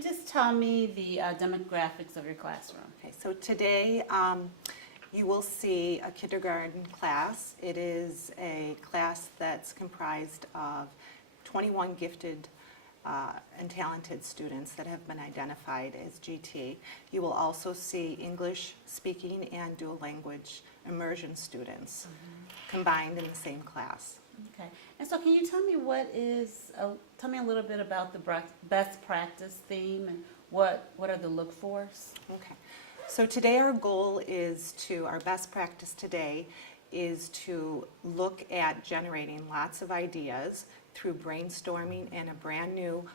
Just tell me the demographics of your classroom. Okay, so today you will see a kindergarten class. It is a class that's comprised of 21 gifted and talented students that have been identified as GT. You will also see English speaking and dual language immersion students combined in the same class. Okay, and so can you tell me tell me a little bit about the best practice theme and what are the look-fors? Okay, so today our best practice today is to look at generating lots of ideas through brainstorming and a brand new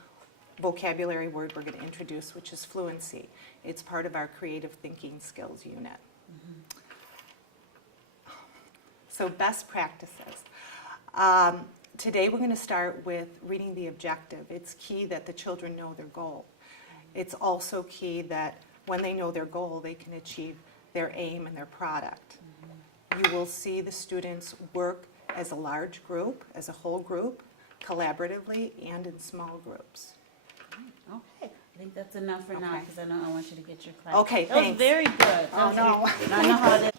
vocabulary word we're going to introduce, which is fluency. It's part of our creative thinking skills unit. So best practices. Today we're going to start with reading the objective. It's key that the children know their goal. It's also key that when they know their goal, they can achieve their aim and their product. You will see the students work as a large group, as a whole group, collaboratively, and in small groups. Okay, I think that's enough for now Okay. because I want you to get your class. Okay, that was thanks. very good. Oh, no. I know how that.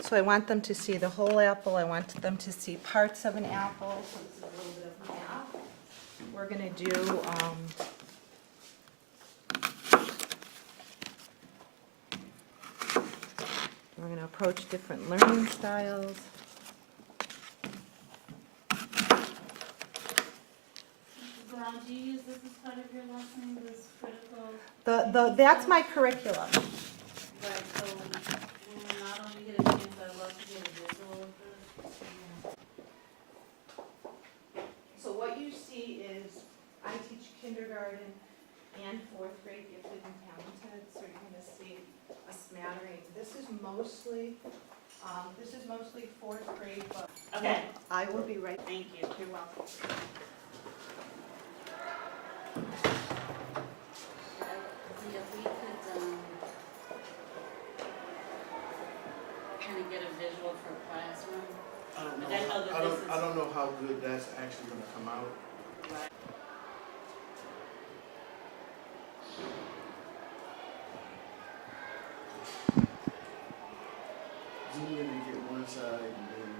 So I want them to see the whole apple. I want them to see parts of an apple. So this is a little bit of math. We're going to do we're going to approach different learning styles. Brown, do you use this as part of your lesson, this critical? That's my curriculum. Right, so when we're not only get a chance, I'd love to get a visual of this. So what you see is, I teach kindergarten and fourth grade gifted and talented, so you're going to see a smattering. This is mostly fourth grade, but Okay. I will be right. Thank you. You're welcome. See if we could kind of get a visual for classroom. I don't Like, I know that know. this is- I don't know how good that's actually going to come out. Right. Zoom in and get one side, and then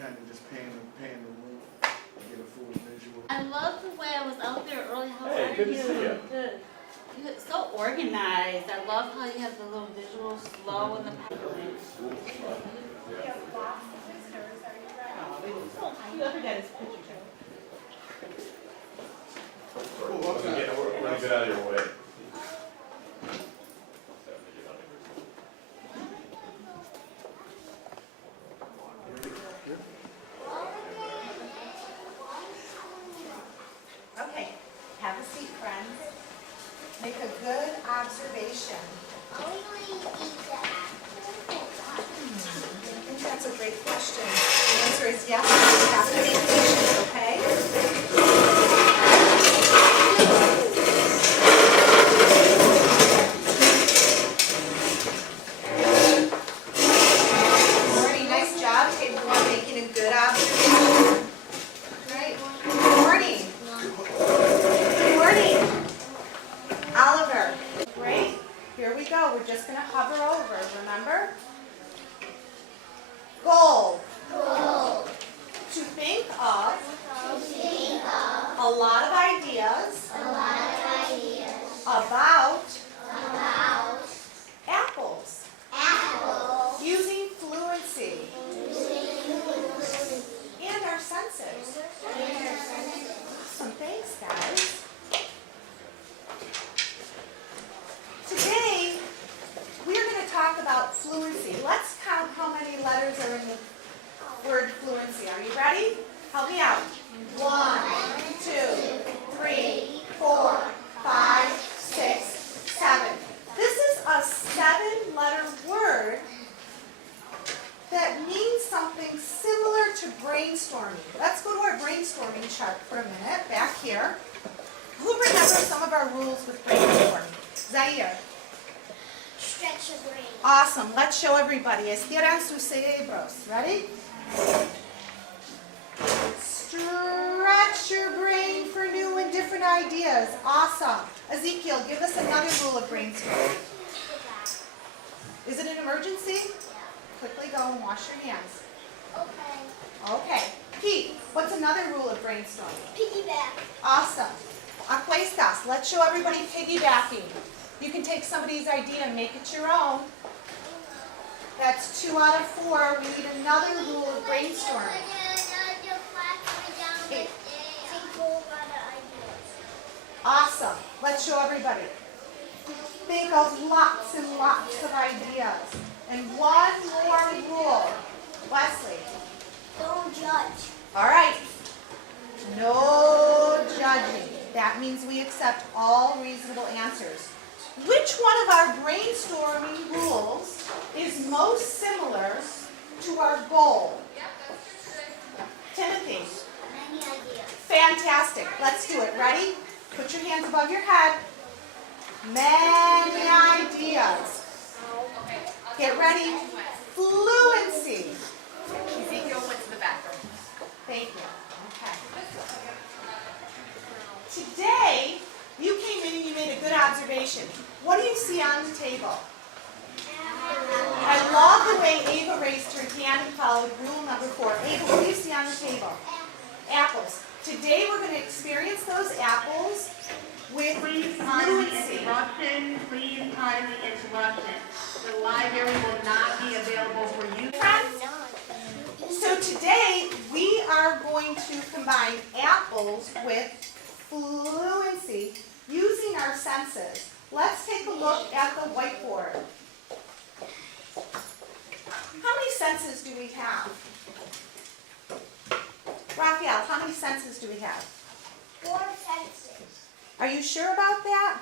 kind of just pan the room to get a full visual. I love the way I was out there early. How Hey, are good to you? see ya. Good. You look so organized. I love how you have the little visuals slow in the Whoever got his picture. Let me get out of your way. Okay, have a seat, friends. Make a good observation. I think that's a great question. The answer is yes, you have to be patient, okay? Morning, nice job, table one, making a good observation. Right. Good morning. Good morning. Oliver. Great. Here we go. We're just going to hover over, remember? Goal. To think of Help me out. 1, 2, 3, 4, 5, 6, 7. This is a 7-letter word that means something similar to brainstorming. Let's go to our brainstorming chart for a minute, back here. Who remembers some of our rules with brainstorming? Zaire. Stretch your brain. Awesome. Let's show everybody. Estiran sus cerebros. Ready? Stretch your brain for new and different ideas. Awesome. Ezekiel, give us another rule of brainstorming. Is it an emergency? Quickly go and wash your hands. Okay. Okay. Pete, what's another rule of brainstorming? Piggyback. Awesome. Acuestas. Let's show everybody piggybacking. You can take somebody's idea and make it your own. That's 2 out of 4. We need another rule of brainstorming. Okay. Awesome. Let's show everybody. Think of lots and lots of ideas. And one more rule. Wesley. Don't judge. All right. No judging. That means we accept all reasonable answers. Which one of our brainstorming rules is most similar to our goal? Timothy. Many ideas. Fantastic. Let's do it. Ready? Put your hands above your head. Many ideas. Get ready. Fluency. Ezekiel went to the bathroom. Thank you. Okay. Today, you came in and you made a good observation. What do you see on the table? I love the way Ava raised her hand and followed rule number 4. Ava, what do you see on the table? Apples. Today we're going to experience those apples with Please pardon the fluency. interruption. Please pardon the interruption. The library will not be available for you. Friends, so today we are going to combine apples with fluency using our senses. Let's take a look at the whiteboard. How many senses do we have? Raphael, how many senses do we have? 4 senses. Are you sure about that?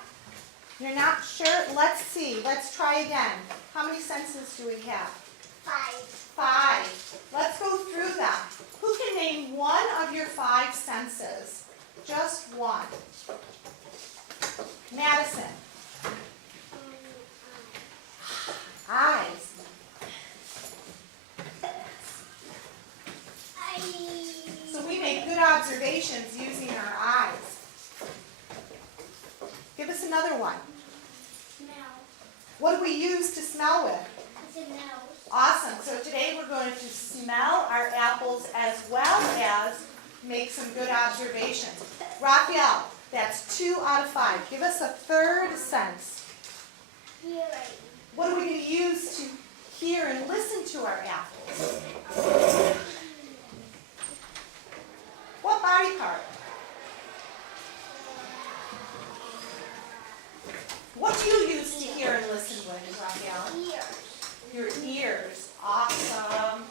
You're not sure? Let's see. Let's try again. How many senses do we have? 5. 5. Let's go through them. Who can name one of your 5 senses? Just one. Madison. Eyes. So we make good observations using our eyes. Give us another one. Smell. What do we use to smell with? It's a nose. Awesome. So today we're going to smell our apples as well as make some good observations. Raphael, that's 2 out of 5. Give us a third sense. Hearing. What are we going to use to hear and listen to our apples? What body part? What do you use to hear and listen with, Raphael? Ears. Your ears. Awesome.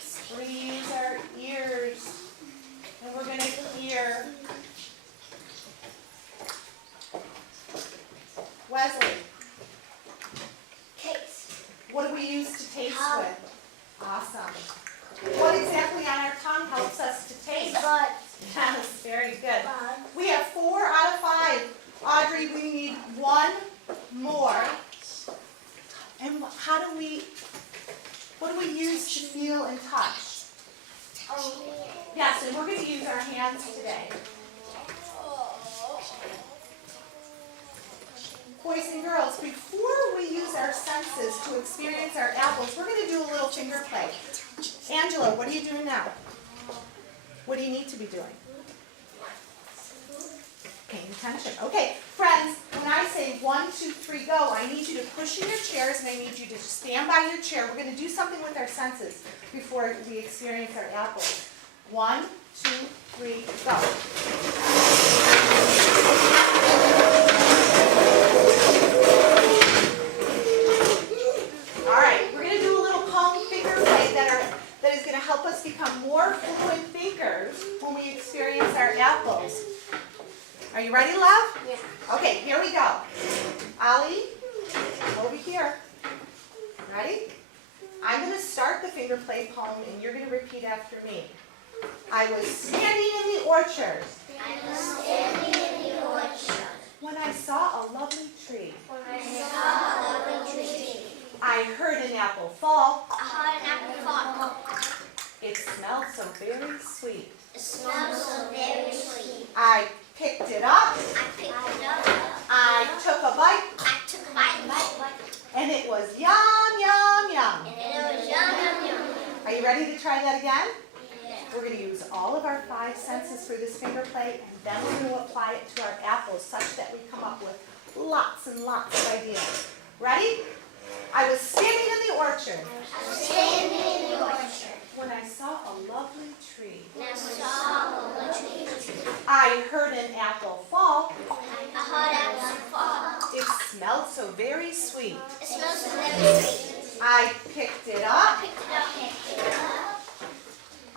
Squeeze our ears. And we're going to hear. Wesley, Taste. what do we use to taste Tongue. with? Awesome. What exactly on our tongue helps us to taste? Buds. Yes, very good. Buds. We have 4 out of 5. Audrey, we need one more. And what do we use to feel and touch? Yes, and we're going to use our hands today. Boys and girls, before we use our senses to experience our apples, we're going to do a little finger play. Angela, what are you doing now? What do you need to be doing? Paying attention. Okay, friends, when I say 1, 2, 3, go, I need you to push in your chairs and I need you to stand by your chair. We're going to do something with our senses before we experience our apples. 1, 2, 3, go. All right, we're going to do a little palm finger play that is going to help us become more fluent thinkers. Ready, love? Yeah. Okay, here we go. Ollie, over here. Ready? I'm going to start the finger play poem, and you're going to repeat after me. I was standing in the orchard I was standing in the orchard when I saw a lovely tree. when I saw a lovely tree. I heard an apple fall. I heard an apple fall. It smelled so very sweet. It smelled so very sweet. I picked it up. I picked it up. I took a bite, I took a bite. and it was yum, yum, yum. And it was yum, yum, yum. Are you ready to try that again? Yeah. We're going to use all of our 5 senses for this finger play, and then we're going to apply it to our apples such that we come up with lots and lots of ideas. Ready? I was standing in the orchard I was standing in the orchard when I saw a lovely tree. and I saw a lovely tree. I heard an apple fall. I heard an apple fall. It smelled so very sweet. It smells so very sweet. I picked it up. I picked it up.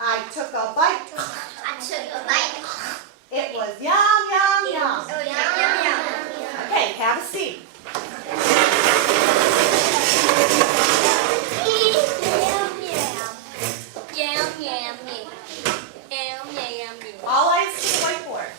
I took a bite. I took a bite. It was yum, yum, yum. It was yum, yum, yum. Okay, have a seat. All eyes to the whiteboard.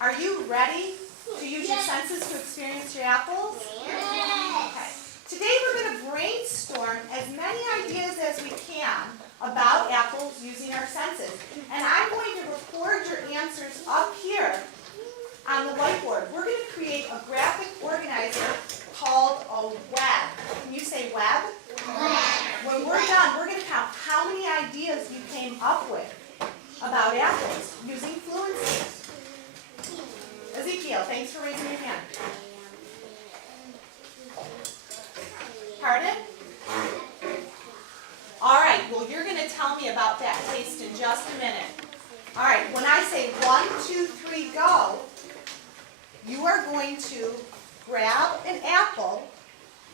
Are you ready to use your senses to experience your apples? Okay. Today we're going to brainstorm as many ideas as we can about apples using our senses. And I'm going to record your answers up here on the whiteboard. We're going to create a graphic organizer called a web. Can you say web? When we're done, we're going to count how many ideas you came up with about apples using fluency. Ezekiel, thanks for raising your hand. Pardon? All right, well, you're going to tell me about that taste in just a minute. All right, when I say 1, 2, 3, go, you are going to grab an apple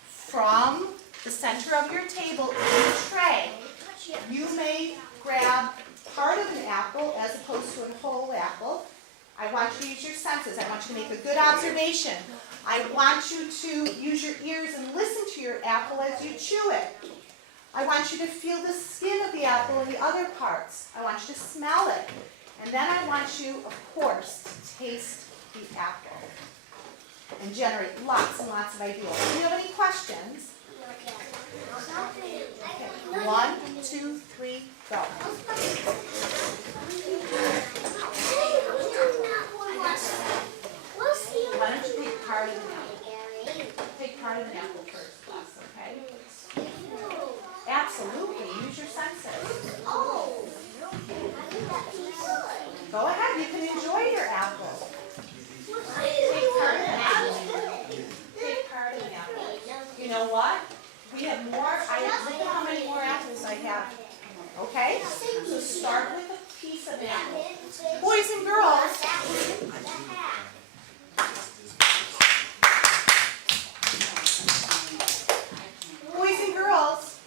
from the center of your table in the tray. You may grab part of an apple as opposed to a whole apple. I want you to use your senses. I want you to make a good observation. I want you to use your ears and listen to your apple as you chew it. I want you to feel the skin of the apple and the other parts. I want you to smell it. And then I want you, of course, to taste the apple and generate lots and lots of ideas. Do you have any questions? Okay. 1, 2, 3, go. Why don't you take part of an apple? Take part of an apple first, class, okay? Absolutely, use your senses. Go ahead, you can enjoy your apple. Take part of an apple. Take part of an apple. You know what? We have more, look at how many more apples I have. Okay? So start with a piece of apple. Boys and girls, boys and girls,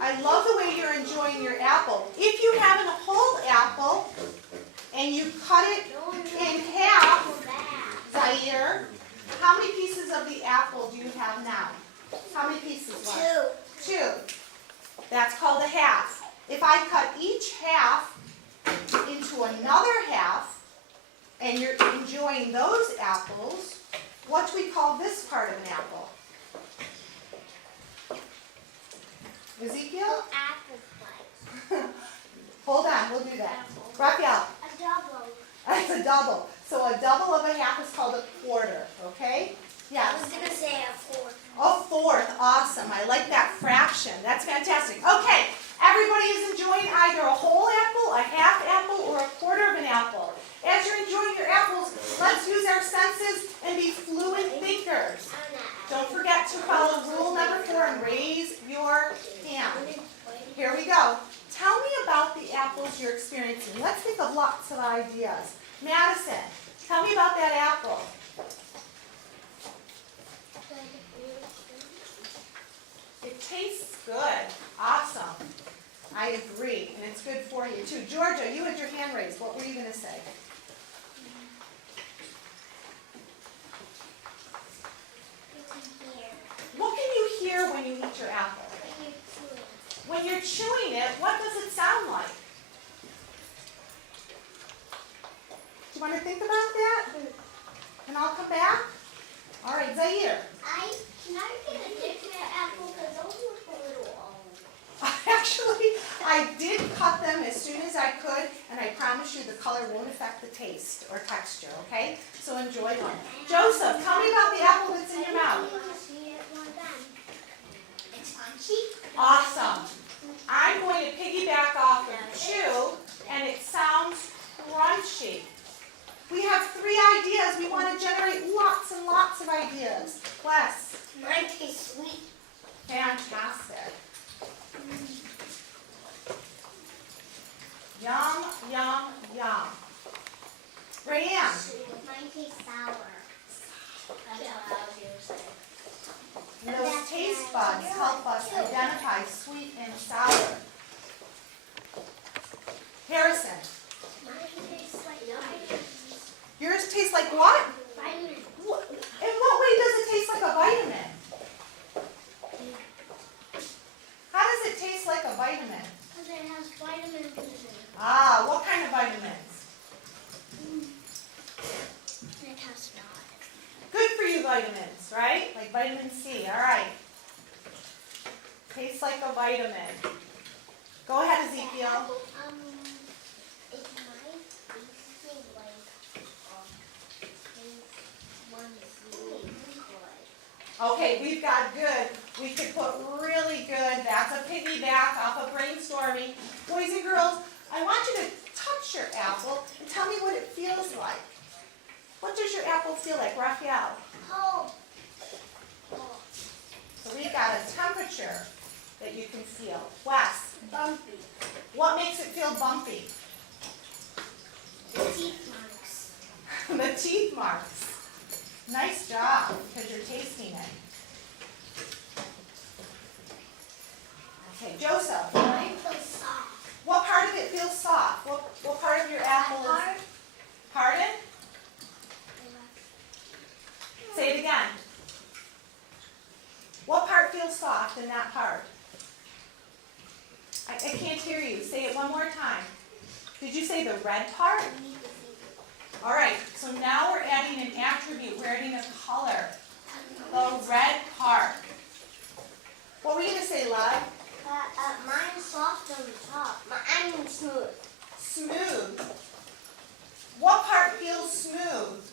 I love the way you're enjoying your apple. If you have a whole apple and you cut it in half, Zaire, how many pieces of the apple do you have now? How many pieces left? 2. That's called a half. If I cut each half into another half, and you're enjoying those apples, what do we call this part of an apple? Ezekiel? Hold on, we'll do that. Raphael? That's a double. So a double of a half is called a quarter, okay? Yes. A fourth, awesome. I like that fraction. That's fantastic. Okay, everybody is enjoying either a whole apple, a half apple, or a quarter of an apple. As you're enjoying your apples, let's use our senses and be fluent thinkers. Don't forget to follow rule number 4 and raise your hand. Here we go. Tell me about the apples you're experiencing. Let's think of lots of ideas. Madison, tell me about that apple. It tastes good. Awesome. I agree, and it's good for you too. Georgia, you had your hand raised. What were you going to say? like? What does it sound like? Do you want to think about that? And I'll come back? All right, Zaire. Can I get a different apple? Because those look a little old. Actually, I did cut them as soon as I could, and I promise you the color won't affect the taste or texture, okay? So enjoy one. Joseph, tell me about the apple that's in your mouth. It's crunchy. Awesome. I'm going to piggyback off of Chew, and it sounds crunchy. We have 3 ideas. We want to generate lots and lots of ideas. Wes, Mine tastes sweet. fantastic. Yum, yum, yum. Rayanne, Mine tastes sour. That's what I was going to say. those taste buds help us identify sweet and sour. Harrison, Mine tastes like vitamins. yours tastes like what? Vitamins. In what way does it taste like a vitamin? How does it taste like a vitamin? Because it has vitamins in it. Ah, what kind of vitamins? It has not. Good for you vitamins, right? Like vitamin C, all right. Tastes like a vitamin. Go ahead, Ezekiel. It might taste like one good. Okay, we've got good. We could put really good. That's a piggyback off of brainstorming. Boys and girls, I want you to touch your apple and tell me what it feels like. What does your apple feel like, Raphael? Oh. So we've got a temperature that you can feel. Wes, Bumpy. what makes it feel bumpy? The teeth marks. The teeth marks. Nice job, because you're tasting it. Okay, Joseph, Mine feels soft. what part of it feels soft? What part of your apple is? Pardon? Say it again. What part feels soft in that part? I can't hear you. Say it one more time. Did you say the red part? All right, so now we're adding an attribute. We're adding a color. The red part. What were you going to say, love? Mine's soft on the top. I mean smooth. Smooth. What part feels smooth?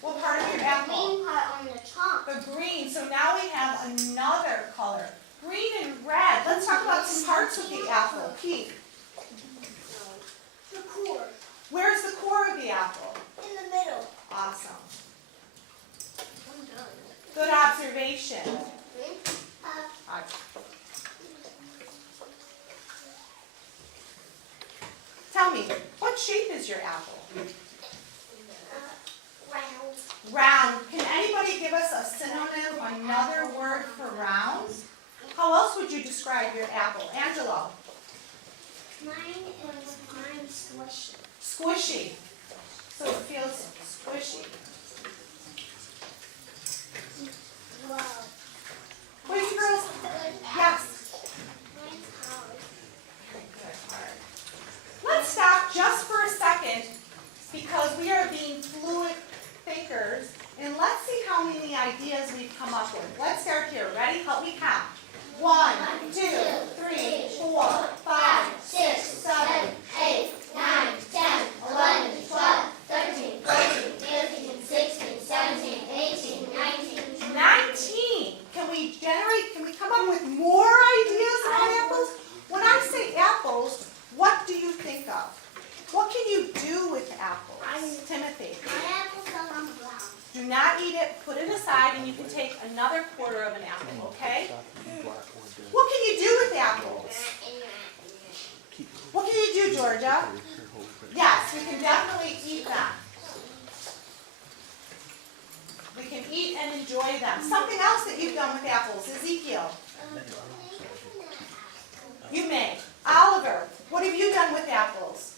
What part of your apple? Green part on the top. The green. So now we have another color. Green and red. Let's talk about some parts of the apple. Keith, The core. where's the core of the apple? In the middle. Awesome. I'm done. Good observation. Tell me, what shape is your apple? Round. Round. Can anybody give us a synonym, another word for round? How else would you describe your apple? Angelo? Mine squishy. Squishy. So it feels squishy. Wow. Boys and girls? Yes. Mine's hard. Let's stop just for a second because we are being fluid thinkers, and let's see how many ideas we've come up with. Let's start here. Ready? Help me count. 1, 2, 3, 4, 5, 6, 7, 8, 9, 10, 11, 12, 13, 14, 15, 16, 17, 18, 19. 19. Can we come up with more ideas about apples? When I say apples, what do you think of? What can you do with apples? Timothy. My apples are on brown. Do not eat it, put it aside, and you can take another quarter of an apple, okay? What can you do with apples? What can you do, Georgia? Yes, we can definitely eat them. We can eat and enjoy them. Something else that you've done with apples, Ezekiel. You may. Oliver, what have you done with apples?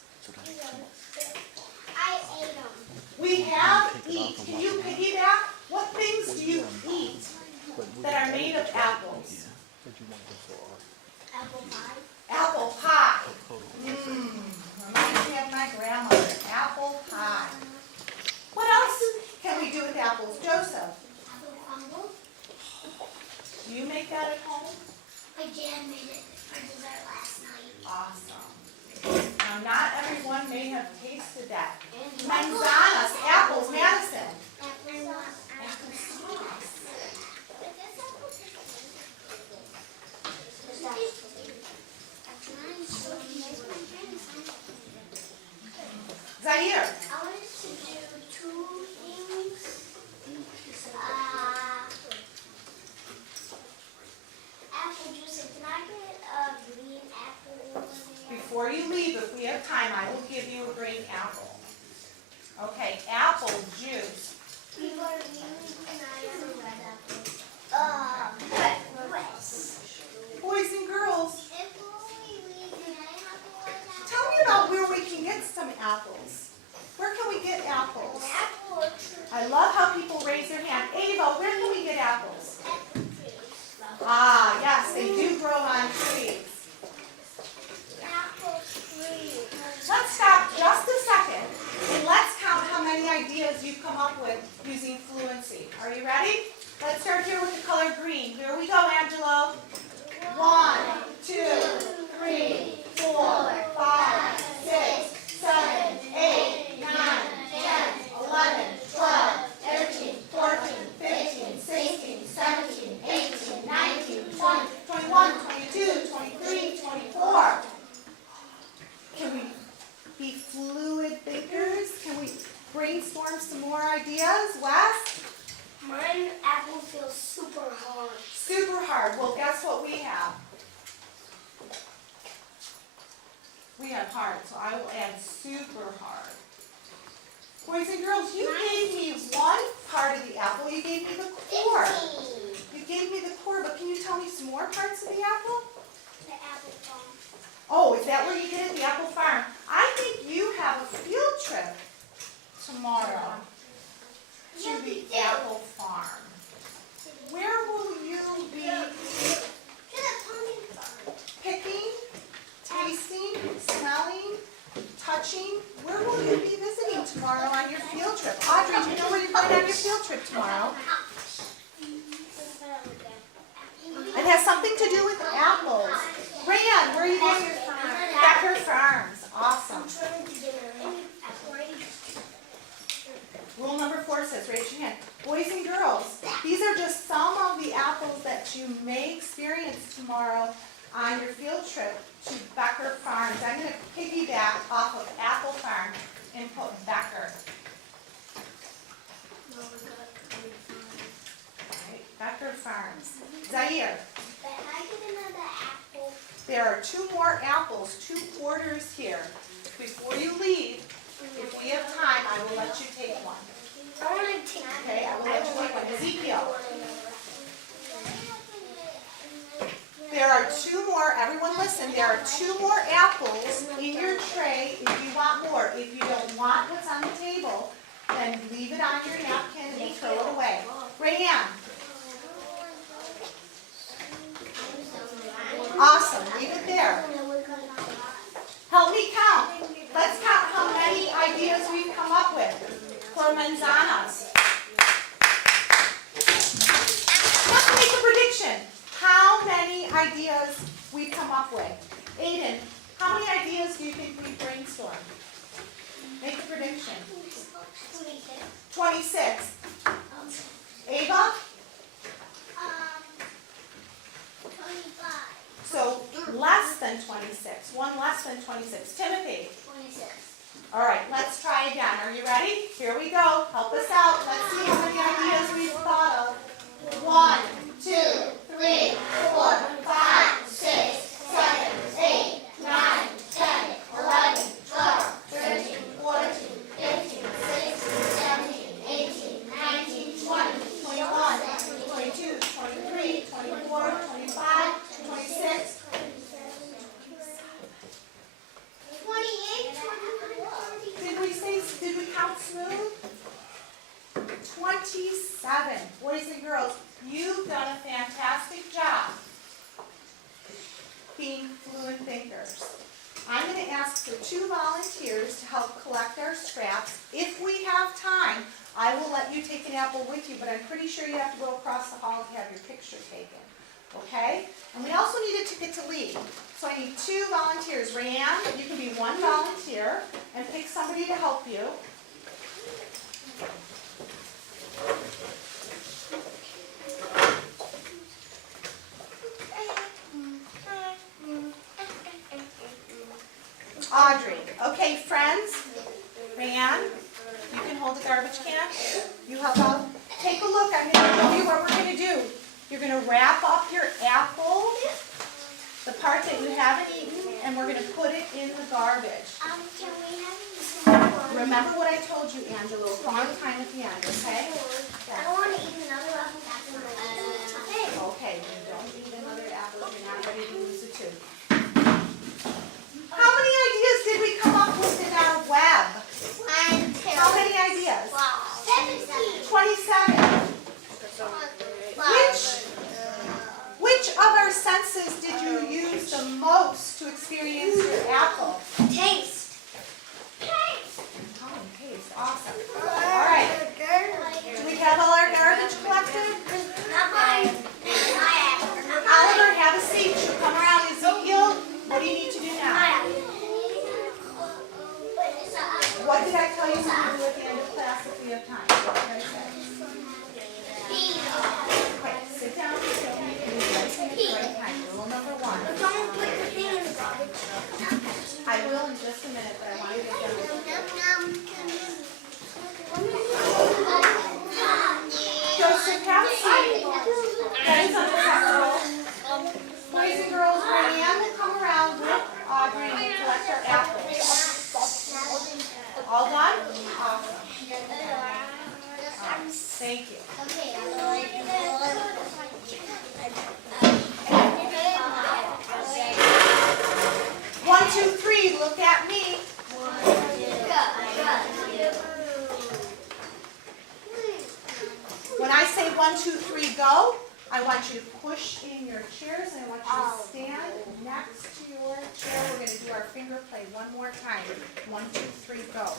I ate them. We have eat. Can you piggyback? What things do you eat that are made of apples? Apple pie. Apple pie. My dad made it for dessert last night. Awesome. Now, not everyone may have tasted that. And Manzanas, apples, Madison. Zaire. I wanted to do two things. Apple juice. And can I get a green apple over there? Before you leave, if we have time, I will give you a green apple. Okay, apple juice. People are really can I have a red apple? Red. Boys and girls, If only we can I have a red apple? tell me about where we can get some apples. Where can we get apples? Apple or tree? I love how people raise their hand. Ava, where can we get apples? Apple trees. Ah, yes, they do grow on trees. Apple tree. Let's stop just a second and let's count how many ideas you've come up with using fluency. Are you ready? Let's start here with the color green. Here we go, Angelo. 1, 2, 3, 4, 5, 6, 7, 8, 9, 10, 11, 12, 13, 14, 15, 16, 17, 18, 19, 20, 21, 22, 23, 24. Can we be fluid thinkers? Can we brainstorm some more ideas? Wes? Mine apple feels super hard. Super hard. Well, guess what we have? We have hard, so I will add super hard. Boys and girls, you gave me one part of the apple. You gave me the core. 15. You gave me the core, but can you tell me some more parts of the apple? The apple farm. Oh, is that where you get it, the apple farm? I think you have a field trip tomorrow to the apple farm. Where will you be To the pumpkin farm. picking, tasting, smelling, touching? Where will you be visiting tomorrow on your field trip? Audrey, do you know where you're going on your field trip tomorrow? It has something to do with apples. Rayan, where are you going? Becker Farms. Awesome. Rule number 4 says, raise your hand. Boys and girls, these are just some of the apples that you may experience tomorrow on your field trip to Becker Farms. I'm going to piggyback off of Apple Farm and put Becker. Right, Becker Farms. Zaire, there are 2 more apples, 2 quarters here. Before you leave, if we have time, I will let you take one. Okay, I will let you take one. Ezekiel, there are 2 more, everyone listen, there are 2 more apples in your tray if you want more. If you don't want what's on the table, then leave it on your napkin and throw it away. Rayanne, awesome, leave it there. Help me count. Let's count how many ideas we've come up with for manzanas. Let's make a prediction. How many ideas we've come up with? Aiden, how many ideas do you think we brainstormed? Make a prediction. 26. Ava? 25. So less than 26. One less than 26. Timothy? 26. All right, let's try again. Are you ready? Here we go. Help us out. Let's see how many ideas we've thought of. 1, 2, 3, 4, 5, 6, 7, 8, 9, 10, 11, 12, 13, 14, 15, 16, 17, 18, 19, 20, 21, 22, 23, 24, 25, 26. 28, 29, 30. Did we count smooth? 27. Boys and girls, you've done a fantastic job being fluent thinkers. I'm going to ask for 2 volunteers to help collect our scraps. If we have time, I will let you take an apple with you, but I'm pretty sure you have to go across the hall to have your picture taken. okay? And we also need a ticket to lead. So I need 2 volunteers. Rayanne, you can be one volunteer and pick somebody to help you. Audrey. Okay, friends. Rayanne, you can hold the garbage can. You help out. Take a look. I'm going to show you what we're going to do. You're going to wrap up your apple, the part that you haven't eaten, and we're going to put it in the garbage. Can we have some more? Remember what I told you, Angelo. Farm time at the end, okay? I don't want to eat another apple after my okay. Okay, you don't eat another apple if you're not ready to lose a tooth. How many ideas did we come up with in our web? 1, 2, How many ideas? 17. 27. Which of our senses did you use the most to experience your apple? Taste. Oh, taste. Awesome. All right. Do we have all our garbage collected? Not mine. Oliver, have a seat. She'll come around. Ezekiel, what do you need to do now? What did I tell you to do at the end of class if we have time? What did I say? Okay, sit down. Right time. Rule number 1. Don't put the thing in the garbage. I will in just a minute, but I want to get done. Joseph, have a seat. That is unacceptable. Boys and girls, Rayanne will come around with Audrey and collect our apples. All done? Awesome. Thank you. One, two, three. Look at me. When I say 1, 2, 3, go, I want you to push in your chairs and I want you to stand next to your chair. We're going to do our finger play one more time. 1, 2, 3, go.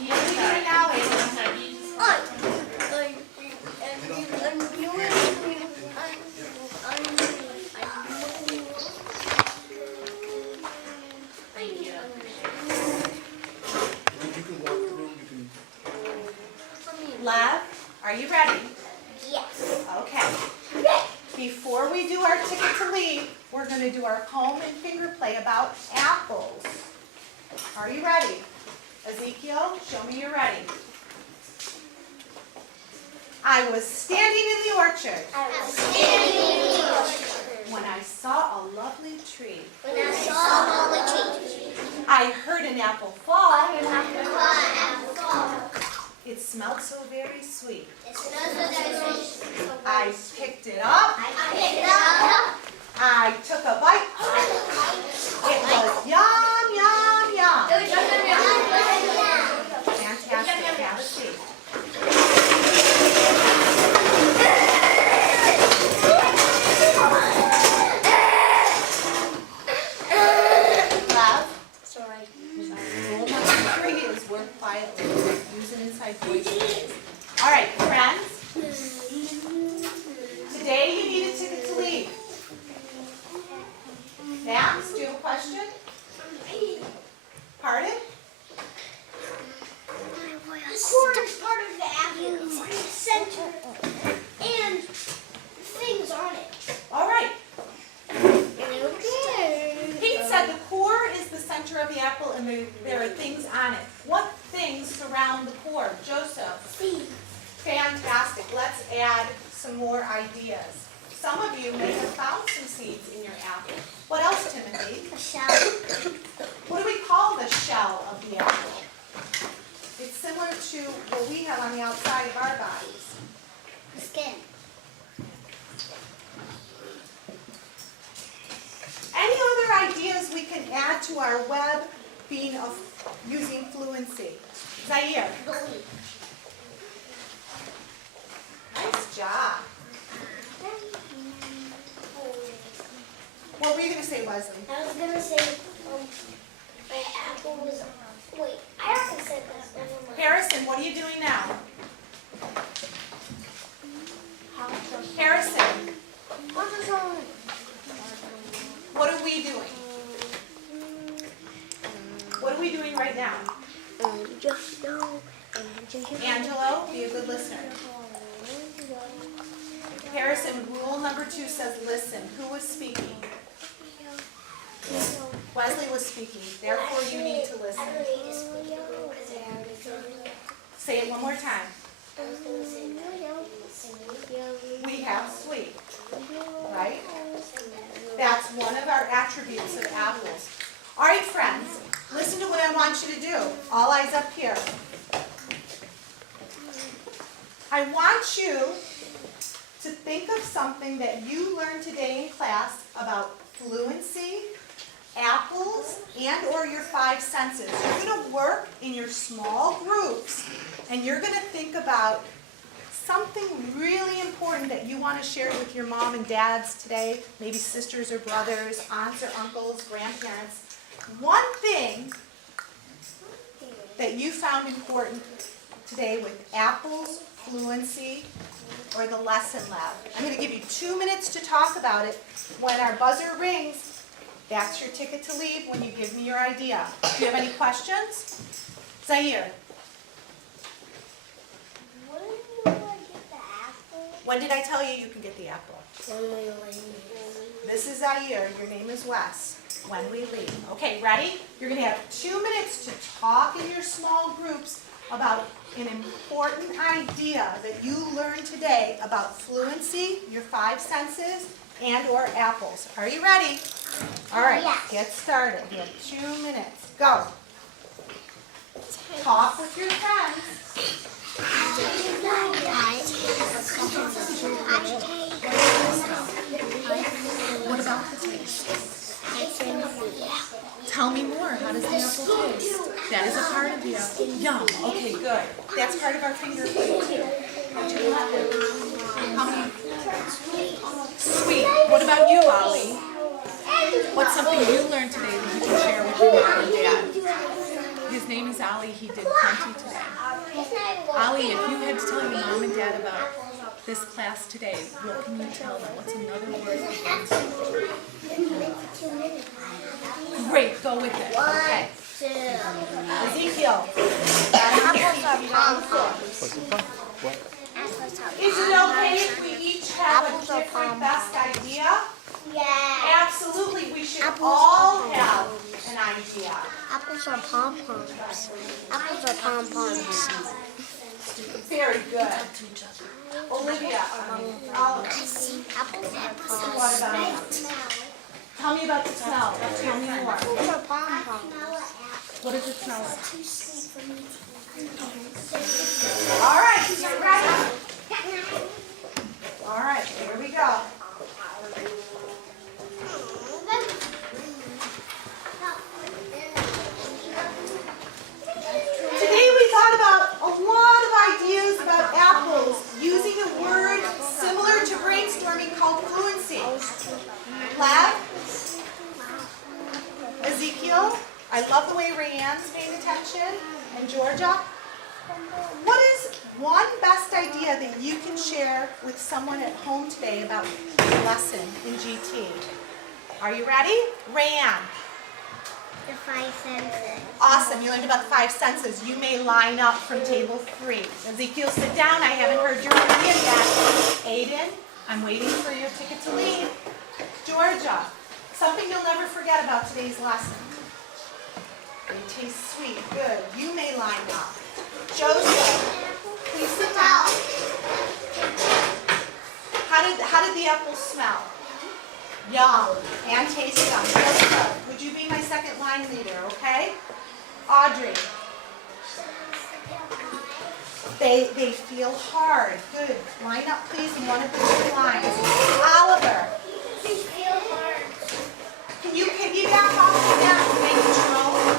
You do it now, Aiden. You can walk through, you can. Lev, are you ready? Yes. Okay. Before we do our ticket to leave, we're going to do our comb and finger play about apples. Are you ready? Ezekiel, show me you're ready. I was standing in the orchard I was standing in the orchard when I saw a lovely tree. when I saw a lovely tree. I heard an apple fall. I heard an apple fall. It smelled so very sweet. It smells so delicious. I picked it up. I picked it up. I took a bite. It was yum, yum, yum. It was yum, yum, yum. Fantastic. Have a seat. Love. Sorry. Rule number 3 is work quietly. Use an inside voice. All right, friends. Today you need a ticket to leave. Max, do you have a question? Pardon? The core is part of the apple. It's in the center. And things on it. All right. Okay. Pete said the core is the center of the apple and there are things on it. What things surround the core? Joseph. See. Fantastic. Let's add some more ideas. Some of you may have found some seeds in your apple. What else, Timothy? A shell. What do we call the shell of the apple? It's similar to what we have on the outside of our bodies. The skin. Any other ideas we can add to our web being of using fluency? Zaire. The leaf. Nice job. What were you going to say, Wesley? I was gonna say, my apple was Wait, I already said this. Never mind. Harrison, what are you doing now? Harrison, What's this on? what are we doing? What are we doing right now? Just know. Angelo, be a good listener. Harrison, rule number 2 says listen. Who was speaking? Wesley was speaking. Therefore, you need to listen. Say it one more time. We have sweet, right? That's one of our attributes of apples. All right, friends, listen to what I want you to do. All eyes up here. I want you to think of something that you learned today in class about fluency, apples, and or your 5 senses. You're going to work in your small groups, and you're going to think about something really important that you want to share with your mom and dads today, maybe sisters or brothers, aunts or uncles, grandparents. One thing that you found important today with apples, fluency, or the lesson lab. I'm going to give you 2 minutes to talk about it. When our buzzer rings, that's your ticket to leave when you give me your idea. Do you have any questions? Zaire, When do I get the apple? when did I tell you you can get the apple? When we leave. This is Zaire. Your name is Wes. When we leave. Okay, ready? You're going to have 2 minutes to talk in your small groups about an important idea that you learned today about fluency, your 5 senses, and or apples. Are you ready? All right, Yeah. get started. You have 2 minutes. Go. Talk with your friends. What about the taste? Tell me more. How does the apple taste? That is a part of the apple. Yum. Okay, good. That's part of our finger food too. How many? Sweet. What about you, Ollie? What's something you learned today that you can share with your mom and dad? His name is Ollie. He did plenty today. Ollie, if you had to tell your mom and dad about this class today, what can you tell them? What's another word you can say? Great, go with it. Okay. Ezekiel. Apples are pom-poms. Is it okay if we each have a Apples are different pom-poms. best idea? Yeah. Absolutely, we should Apples all are have an idea. Apples are pom-poms. Apples are pom-poms. Very good. Olivia, Oliver, Apples are what about you? Tell me about the smell. Tell me more. Apples are pom-poms. What does it smell like? All right, get ready. All right, here we go. Today we thought about a lot of ideas about apples using a word similar to brainstorming called fluency. Lav? Ezekiel? I love the way Rayanne's paying attention. And Georgia? What is one best idea that you can share with someone at home today about the lesson in GT? Are you ready? Rayanne. The 5 senses. Awesome, you learned about the 5 senses. You may line up from table 3. Ezekiel, sit down. I haven't heard your idea yet. Aiden, I'm waiting for your ticket to leave. Georgia, something you'll never forget about today's lesson. They taste sweet. Good. You may line up. Joseph, please sit down. How did the apple smell? Yum. And taste yum. Joseph, would you be my second line leader, okay? Audrey. They feel hard. Good. Line up, please, in one of the 2 lines. Oliver. They feel hard. Can you piggyback off of that and make it your own?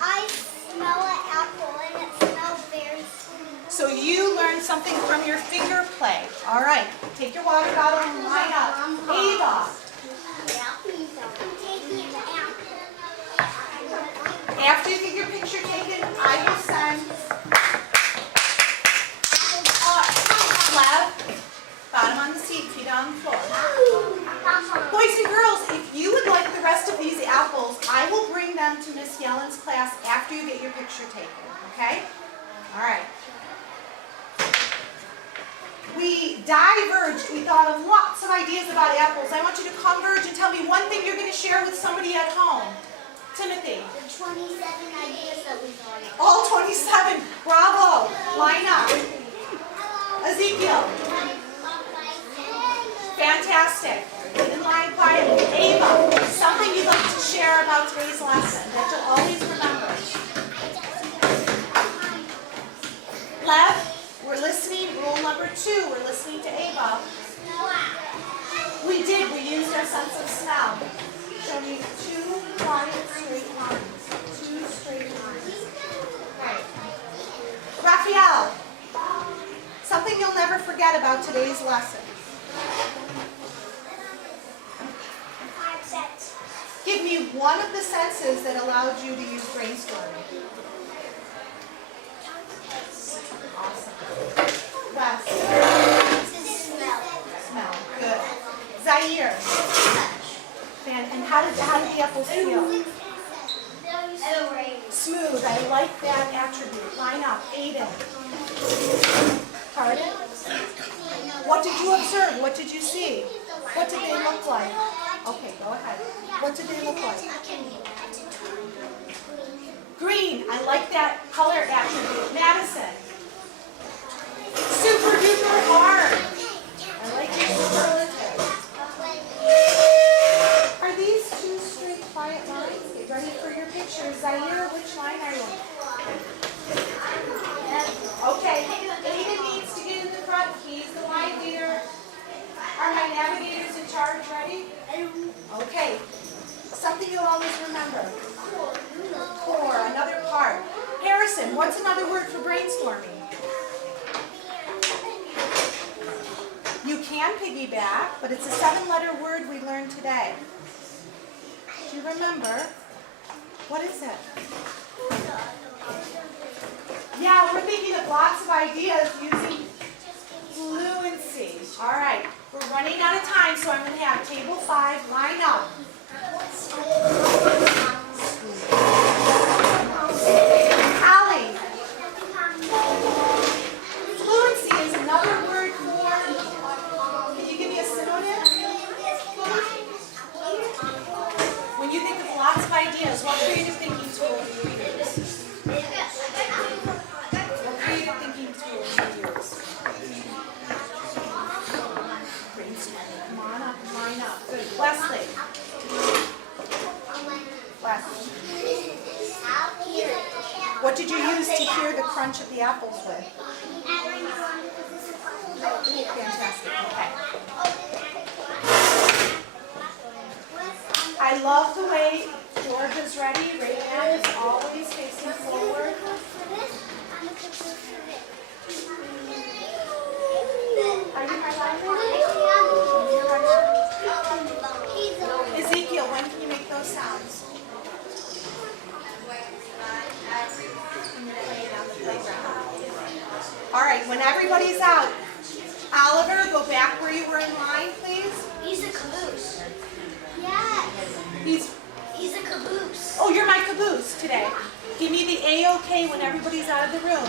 I smell an apple and it smells very sweet. So you learned something from your finger play. All right. Take your water bottle and line up. Ava. Yeah, please don't. Taking an apple. After you get your picture taken, you get your picture taken, okay? All right. We diverged. We thought of lots of ideas about apples. I want you to converge and tell me one thing you're going to share with somebody at home. Timothy. The 27 ideas that we thought of. All 27. Bravo. Line up. Ezekiel. Fantastic. In line quietly. Ava, something you'd like to share about today's lesson that you'll always remember. Lev, we're listening. Rule number 2, we're listening to Ava. We did. We used our sense of smell. Show me 2 quiet straight lines. 2 straight lines. Right. Raphael, something you'll never forget about today's lesson. Give me one of the senses that allowed you to use brainstorming. Awesome. Wes. Smell. Good. Zaire. And how did the apples feel? Smooth. I like that attribute. Line up. Aiden. Pardon? What did you observe? What did you see? What did they look like? Okay, go ahead. What did they look like? Green. I like that color attribute. Madison. Super duper hard. I like your superlative. Are these 2 straight quiet lines? Get ready for your picture. Zaire, which line are you on? Okay. Aiden needs to get in the front. He's the line leader. Are my navigators in charge? Ready? Okay. Something you'll always remember. Core, another part. Harrison, what's another word for brainstorming? You can piggyback, but it's a 7-letter word we learned today. Do you remember? What is it? Yeah, we're thinking of lots of ideas using fluency. All right, we're running out of time, so I'm going to have table 5 line up. Allie, fluency is another word for, can you give me a synonym? When you think of lots of ideas, what creative thinking tool do you use? What creative thinking tool do you use? Brainstorming. Come on up, line up. Good. Wesley. What did you use to hear the crunch of the apples with? Fantastic. Okay. I love the way George is ready. Right now is always facing forward. Are you highlighting? Ezekiel, when can you make those sounds? All right, when everybody's out, Oliver, go back where you were in line, please. He's a caboose. Yes. He's a caboose. Oh, you're my caboose today. Give me the A-OK when everybody's out of the room.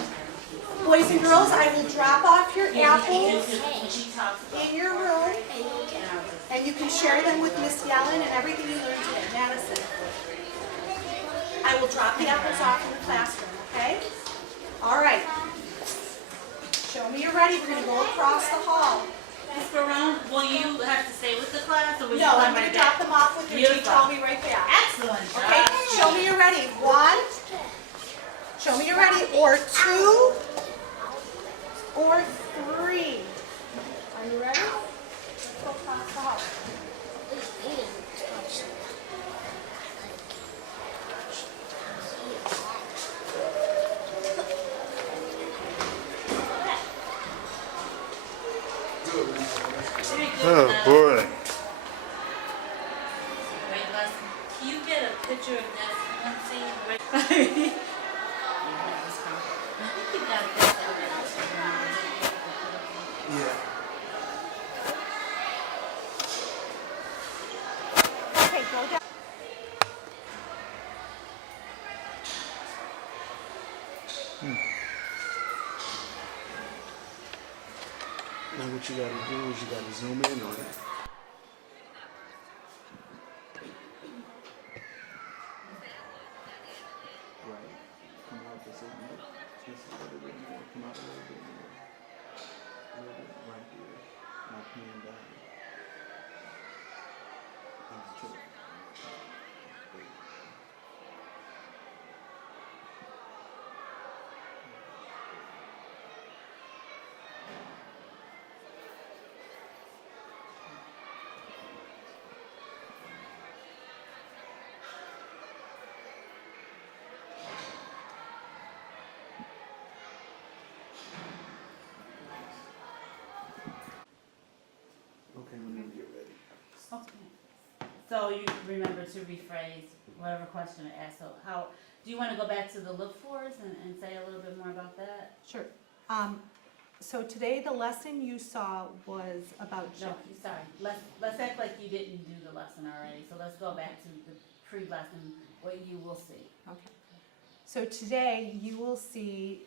Boys and girls, I will drop off your apples in your room, and you can share them with Miss Yellen and everything you learned today. Madison. I will drop the apples off in the classroom, okay? All right. Show me you're ready. We're going to go across the hall. Ms. Barone, will you have to stay with the class, or will you No, come I'm going right to drop back? them off with your teacher. Beautiful. I'll be right back. Excellent job. Okay, show me you're ready. 1, show me you're ready, or 2, or 3. Are you ready? Let's go across the hall. Oh, boy. Wait, Les, can you get a picture of this fluency? I think you got this already. Yeah. Okay, go down. Now what you gotta do is you gotta zoom in on it. Right. Come out just a little, just a little bit more. Come out a little bit more. A little bit right there. Now pan down. Into it. Okay, whenever you're ready. Okay. So you remember to rephrase whatever question I asked. So how, do you want to go back to the look-fors and say a little bit more about that? Sure. So today the lesson you saw was about No, sorry. Let's act like you didn't do the lesson already. So let's go back to the pre-lesson, what you will see. Okay. So today you will see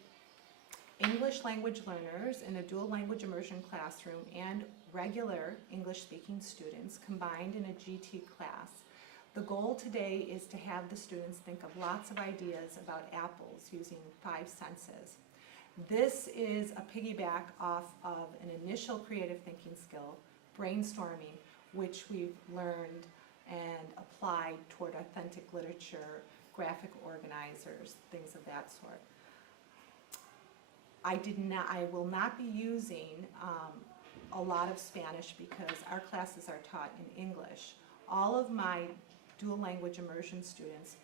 English language learners in a dual language immersion classroom and regular English speaking students combined in a GT class. The goal today is to have the students think of lots of ideas about apples using 5 senses. This is a piggyback off of an initial creative thinking skill, brainstorming, which we've learned and applied toward authentic literature, graphic organizers, things of that sort. I will not be using a lot of Spanish because our classes are taught in English. All of my dual language immersion students,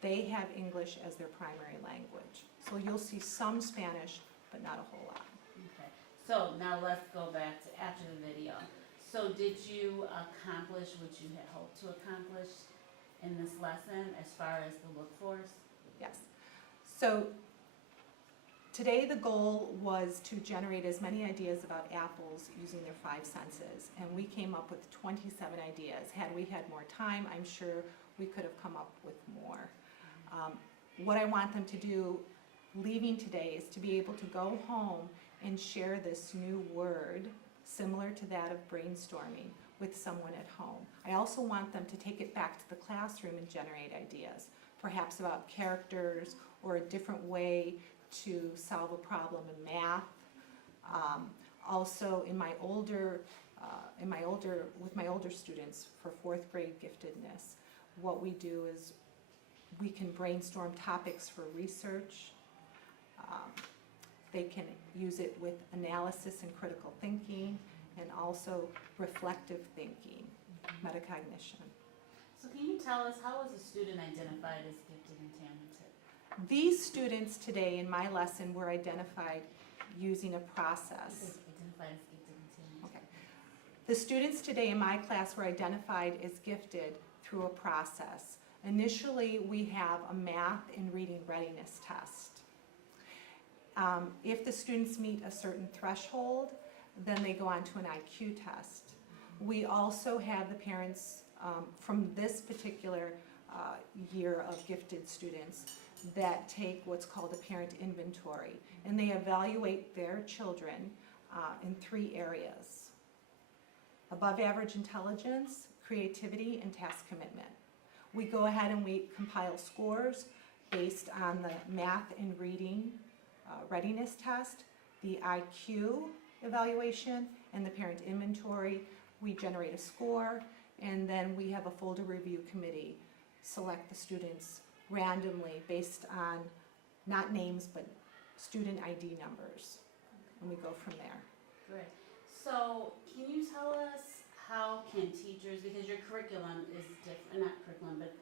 they have English as their primary language. So you'll see some Spanish, but not a whole lot. Okay. So now let's go back to after the video. So did you accomplish what you had hoped to accomplish in this lesson as far as the look-fors? Yes. So today the goal was to generate as many ideas about apples using their 5 senses, and we came up with 27 ideas. Had we had more time, I'm sure we could have come up with more. What I want them to do leaving today is to be able to go home and share this new word, similar to that of brainstorming, with someone at home. I also want them to take it back to the classroom and generate ideas, perhaps about characters or a different way to solve a problem in math. Also, with my older students for 4th grade giftedness, what we do is we can brainstorm topics for research. They can use it with analysis and critical thinking, and also reflective thinking, metacognition. So can you tell us, how was a student identified as gifted and talented? These students today in my lesson were identified using a process. Identified as gifted and talented. Okay. The students today in my class were identified as gifted through a process. Initially, we have a math and reading readiness test. If the students meet a certain threshold, then they go on to an IQ test. We also have the parents from this particular year of gifted students that take what's called a parent inventory, and they evaluate their children in 3 areas: above average intelligence, creativity, and task commitment. We go ahead and we compile scores based on the math and reading readiness test, the IQ evaluation, and the parent inventory. We generate a score, and then we have a folder review committee select the students randomly based on not names but student ID numbers, and we go from there. Great. So can you tell us how can teachers, because your curriculum is different, not curriculum, but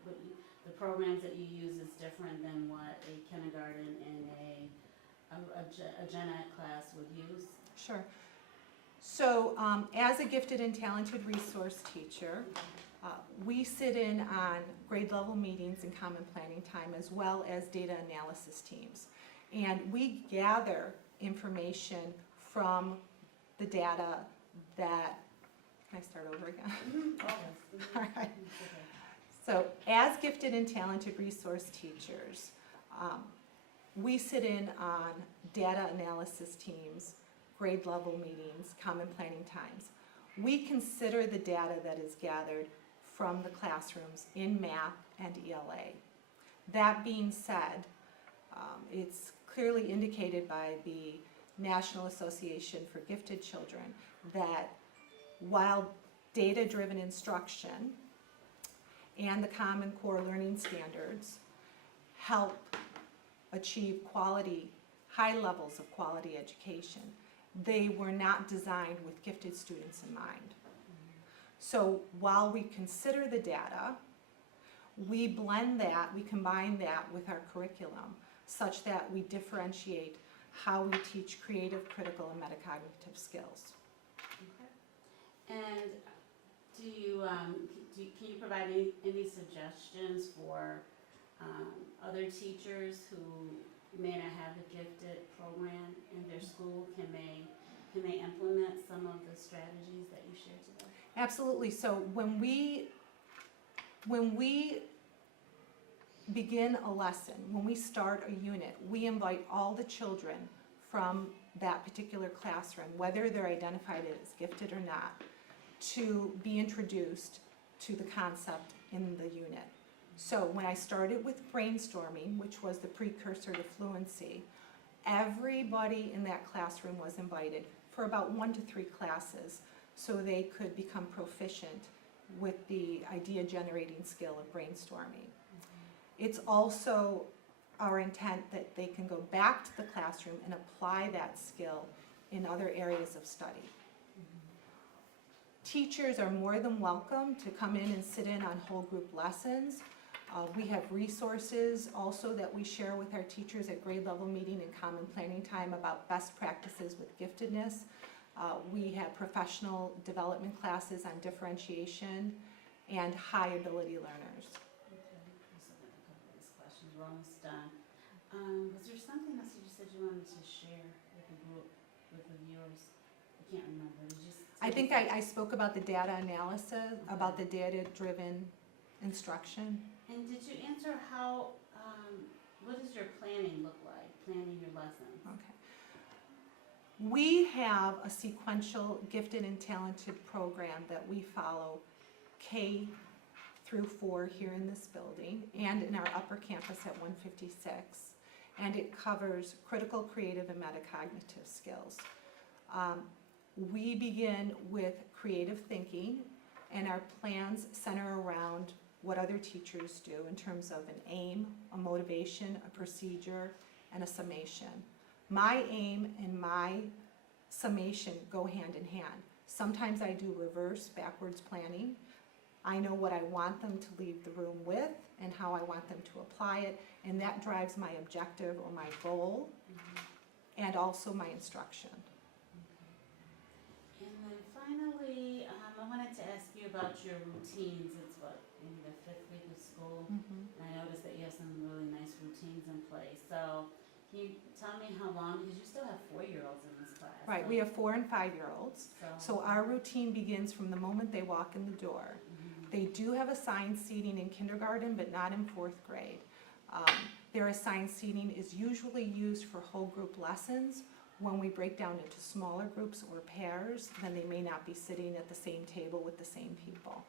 the programs that you use is different than what a kindergarten and a gen ed class would use? Sure. So as a gifted and talented resource teacher, we sit in on grade level meetings and common planning time, as well as data analysis teams. And we gather information from the data that, can I start over again? All right. So as gifted and talented resource teachers, we sit in on data analysis teams, grade level meetings, common planning times. We consider the data that is gathered from the classrooms in math and ELA. That being said, it's clearly indicated by the National Association for Gifted Children that while data-driven instruction and the Common Core Learning Standards help achieve quality, high levels of quality education, they were not designed with gifted students in mind. So while we consider the data, we blend that, we combine that with our curriculum such that we differentiate how we teach creative, critical, and metacognitive skills. Okay. And can you provide any suggestions for other teachers who may not have a gifted program in their school? Can they implement some of the strategies that you shared today? Absolutely. So when we begin a lesson, when we start a unit, we invite all the children from that particular classroom, whether they're identified as gifted or not, to be introduced to the concept in the unit. So when I started with brainstorming, which was the precursor to fluency, everybody in that classroom was invited for about 1 to 3 classes so they could become proficient with the idea generating skill of brainstorming. It's also our intent that they can go back to the classroom and apply that skill in other areas of study. Teachers are more than welcome to come in and sit in on whole group lessons. We have resources also that we share with our teachers at grade level meeting and common planning time about best practices with giftedness. We have professional development classes on differentiation and high ability learners. Okay. Let's look at a couple of these questions. We're almost done. Was there something else you just said you wanted to share with the group, with the viewers? I can't remember. Did you I think I spoke about the data analysis, about the data-driven instruction. And did you answer how, what does your planning look like, planning your lessons? Okay. We have a sequential gifted and talented program that we follow K through 4 here in this building and in our upper campus at 156. And it covers critical, creative, and metacognitive skills. We begin with creative thinking, and our plans center around what other teachers do in terms of an aim, a motivation, a procedure, and a summation. My aim and my summation go hand in hand. Sometimes I do reverse, backwards planning. I know what I want them to leave the room with and how I want them to apply it, and that drives my objective or my goal, and also my instruction. And then finally, I wanted to ask you about your routines. It's what, maybe the 5th week of school? And I noticed that you have some really nice routines in place. So can you tell me how long, because you still have 4-year-olds in this class. Right, we have 4- and 5-year-olds. So our routine begins from the moment they walk in the door. They do have assigned seating in kindergarten, but not in 4th grade. Their assigned seating is usually used for whole group lessons. When we break down into smaller groups or pairs, then they may not be sitting at the same table with the same people.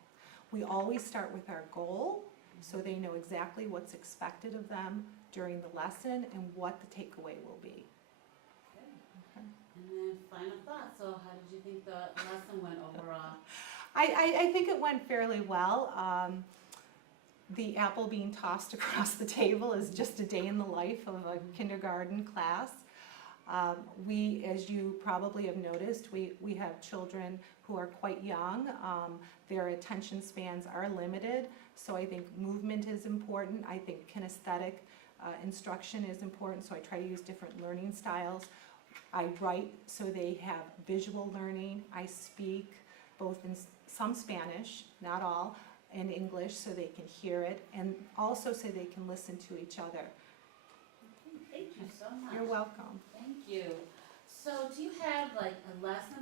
We always start with our goal, so they know exactly what's expected of them during the lesson and what the takeaway will be. Okay. And then final thoughts. So how did you think the lesson went overall? I think it went fairly well. The apple being tossed across the table is just a day in the life of a kindergarten class. We, as you probably have noticed, we have children who are quite young. Their attention spans are limited, so I think movement is important. I think kinesthetic instruction is important, so I try to use different learning styles. I write so they have visual learning. I speak both in some Spanish, not all, and English so they can hear it, and also so they can listen to each other. Thank you so much. You're welcome. Thank you. So do you have like a lesson